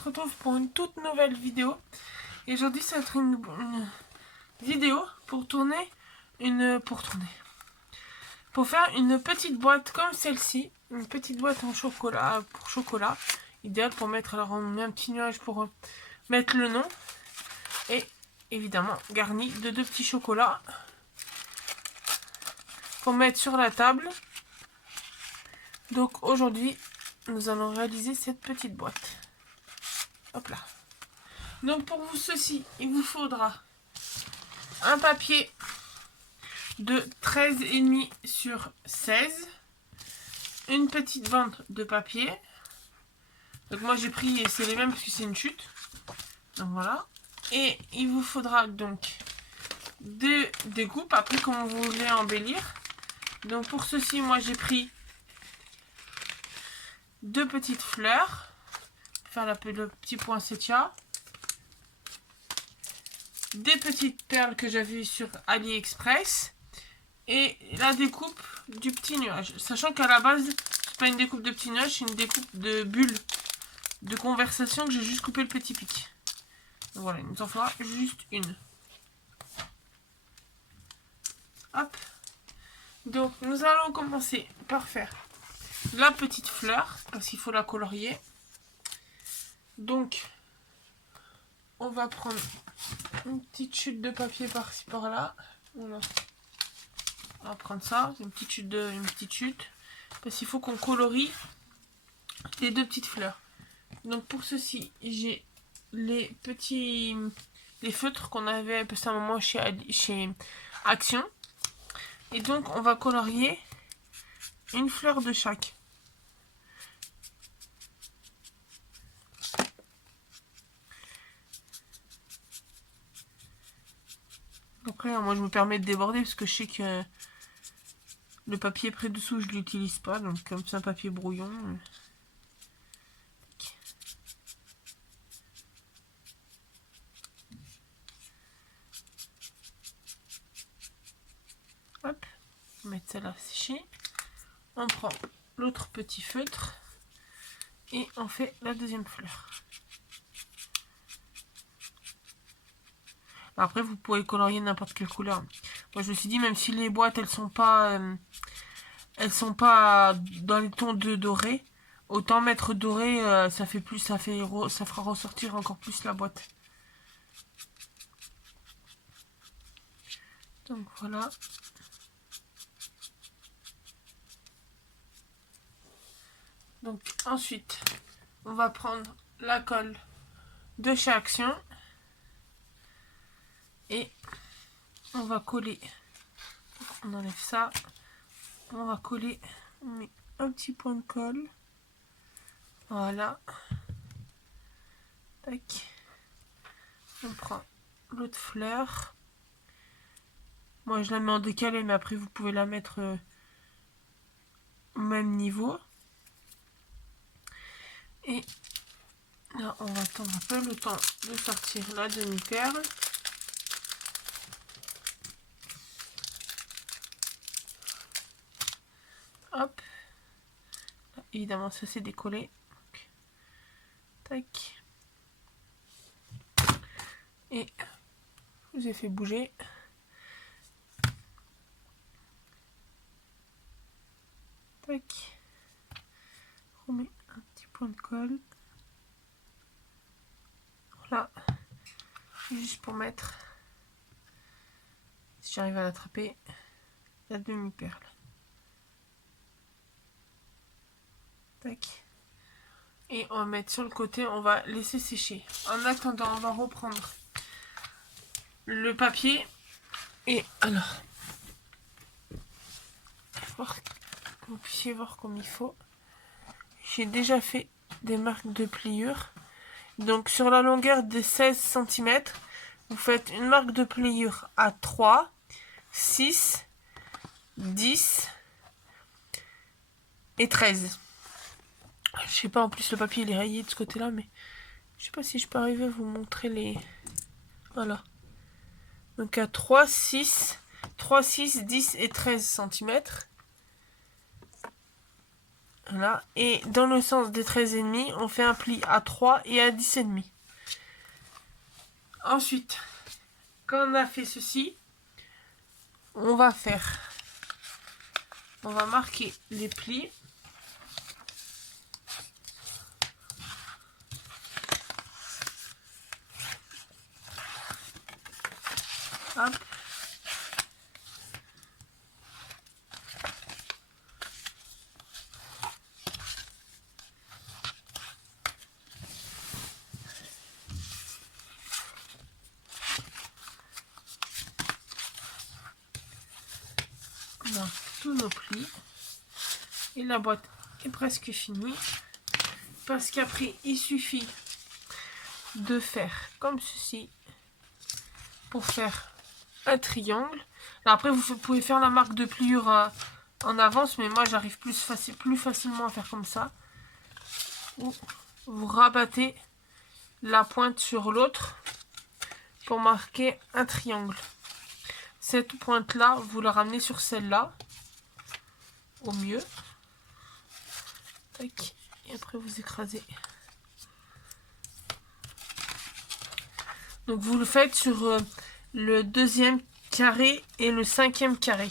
se retrouve pour une toute nouvelle vidéo. Et aujourd'hui, ça va être une vidéo pour pour faire une petite boîte comme celle-ci. Une petite boîte en chocolat, pour chocolat. Idéal pour mettre, alors on met un petit nuage pour mettre le nom. Et évidemment, garni de 2 petits chocolats. Pour mettre sur la table. Donc aujourd'hui, nous allons réaliser cette petite boîte. Hop là. Donc pour ceci, il vous faudra un papier de 13,5 sur 16, une petite bande de papier. Donc moi j'ai pris, c'est les mêmes parce que c'est une chute. Donc voilà. Et il vous faudra donc des découpes, après comme vous voulez embellir. Donc pour ceci, moi j'ai pris 2 petites fleurs. Faire le petit poinsettia. Des petites perles que j'avais sur AliExpress. Et la découpe du petit nuage. Sachant qu'à la base, c'est pas une découpe de petit nuage, c'est une découpe de bulles de conversation que j'ai juste coupé le petit pic. Donc voilà, il nous en fera juste une. Hop. Donc nous allons commencer par faire la petite fleur, parce qu'il faut la colorier. Donc, on va prendre une petite chute de papier par-ci par-là. Voilà. On va prendre ça, une petite chute, parce qu'il faut qu'on colorie les 2 petites fleurs. Donc pour ceci, j'ai les feutres qu'on avait passé un moment chez Action. Et donc on va colorier une fleur de chaque. Donc là, moi je me permets de déborder parce que je sais que le papier près dessous je l'utilise pas, donc comme c'est un papier brouillon. Hop, on va mettre celle-là sécher. On prend l'autre petit feutre et on fait la deuxième fleur. Après, vous pouvez colorier n'importe quelle couleur. Moi, je me suis dit, même si les boîtes, elles sont pas dans les tons de doré, autant mettre doré, ça fera ressortir encore plus la boîte. Donc voilà. Donc ensuite, on va prendre la colle de chez Action et on va coller. On enlève ça. On va coller. On met un petit point de colle. Voilà. Tac. On prend l'autre fleur. Moi je la mets en décalé, mais après vous pouvez la mettre au même niveau. Et là on va attendre un peu le temps de sortir la demi-perle. Hop. Là, évidemment ça s'est décollé. Donc, tac. Et je vous ai fait bouger. Tac. On met un petit point de colle. Voilà. Juste pour mettre, si j'arrive à l'attraper, la demi-perle. Tac. Et on va mettre sur le côté, on va laisser sécher. En attendant, on va reprendre le papier. Et alors, pour que vous puissiez voir comme il faut. J'ai déjà fait des marques de pliure. Donc sur la longueur de 16 cm, vous faites une marque de pliure à 3, 6, 10 et 13. Je sais pas, en plus le papier il est rayé de ce côté là, mais je sais pas si je peux arriver à vous montrer les... Voilà. Donc à 3, 6, 10 et 13 cm. Voilà. Et dans le sens des 13,5, on fait un pli à 3 et à 10,5. Ensuite, quand on a fait ceci, on va marquer les plis. Hop. On a tous nos plis. Et la boîte est presque finie. Parce qu'après, il suffit de faire comme ceci pour faire un triangle. Alors après, vous pouvez faire la marque de pliure en avance, mais moi, j'arrive plus facilement à faire comme ça. Vous rabattez la pointe sur l'autre pour marquer un triangle. Cette pointe-là, vous la ramenez sur celle-là, au mieux. Tac. Et après, vous écrasez. Donc, vous le faites sur le 2e carré et le 5e carré.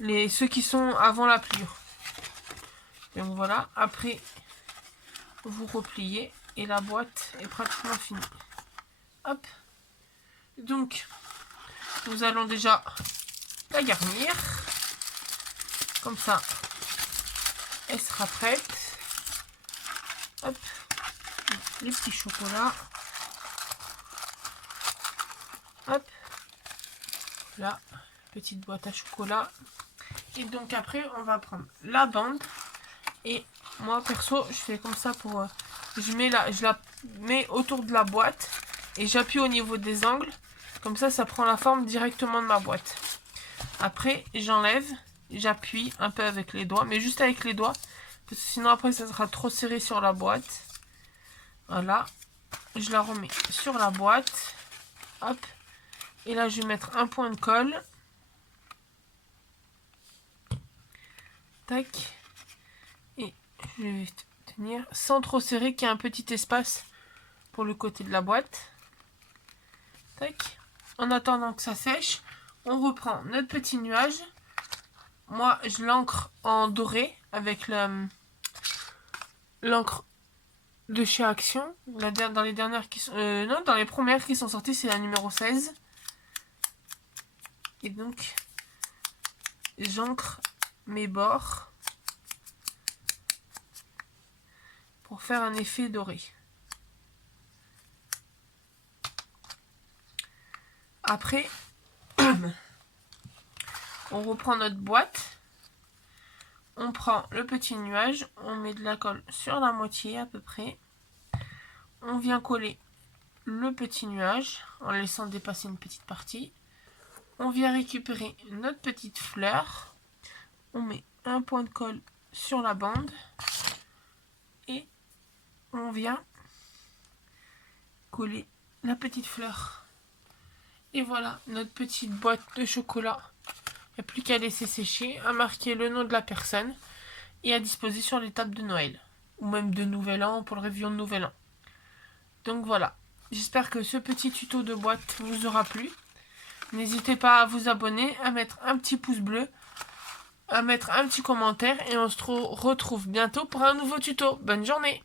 Ceux qui sont avant la pliure. Donc, voilà. Après, vous repliez et la boîte est pratiquement finie. Hop. Donc, nous allons déjà la garnir. Comme ça, elle sera prête. Hop. Les petits chocolats. Hop. Là, petite boîte à chocolat. Et donc après, on va prendre la bande. Et moi, perso, je fais comme ça pour... je la mets autour de la boîte. Et j'appuie au niveau des angles. Comme ça prend la forme directement de ma boîte. Après, j'enlève. J'appuie un peu avec les doigts. Mais juste avec les doigts. Parce que sinon, après, ça sera trop serré sur la boîte. Voilà. Je la remets sur la boîte. Hop. Et là, je vais mettre un point de colle. Tac. Et je vais tenir sans trop serrer, qu'il y ait un petit espace pour le côté de la boîte. Tac. En attendant que ça sèche, on reprend notre petit nuage. Moi, je l'encre en doré avec l'encre de chez Action. Dans les dernières qui sont... non, dans les premières qui sont sorties, c'est la numéro 16. Et donc, j'encre mes bords pour faire un effet doré. Après, on reprend notre boîte. On prend le petit nuage. On met de la colle sur la moitié à peu près. On vient coller le petit nuage en laissant dépasser une petite partie. On vient récupérer notre petite fleur. On met un point de colle sur la bande. Et on vient coller la petite fleur. Et voilà, notre petite boîte de chocolat. Il n'y a plus qu'à laisser sécher, à marquer le nom de la personne et à disposer sur les tables de Noël. Ou même de Nouvel An pour le réveillon de Nouvel An. Donc voilà, j'espère que ce petit tuto de boîte vous aura plu. N'hésitez pas à vous abonner, à mettre un petit pouce bleu, à mettre un petit commentaire et on se retrouve bientôt pour un nouveau tuto. Bonne journée!